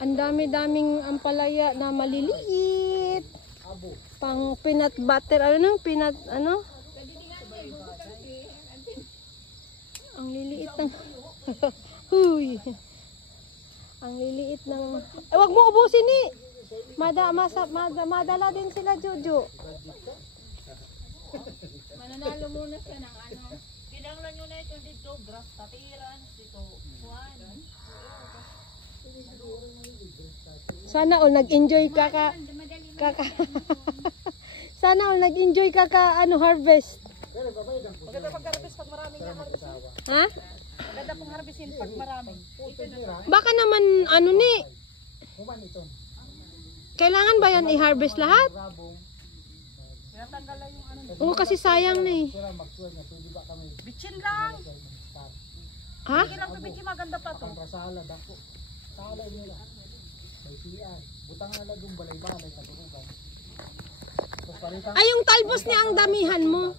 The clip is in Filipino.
Ang dami-daming ampalaya na maliliit. Pang peanut butter, peanut, Ang liliit ng, huy. Ang liliit ng, wag mo ubusin ni. Madala din sila, Jojo. Mananalo muna siya ng Kinanglan nyo na ito dito, grass katiran, dito, buwan. Sana all nag-enjoy ka Sana all nag-enjoy ka harvest. Maganda pag-harvest pag maraming harvest. Ha? Maganda pang harvestin pag maraming. Baka naman ni. Kailangan ba yan i-harvest lahat? Tinatanggal lang yung Oo, kasi sayang na eh. Bitchin lang. Ha? Sige lang to bitchin, maganda pa to. Ay, yung talbos niya ang damihan mo.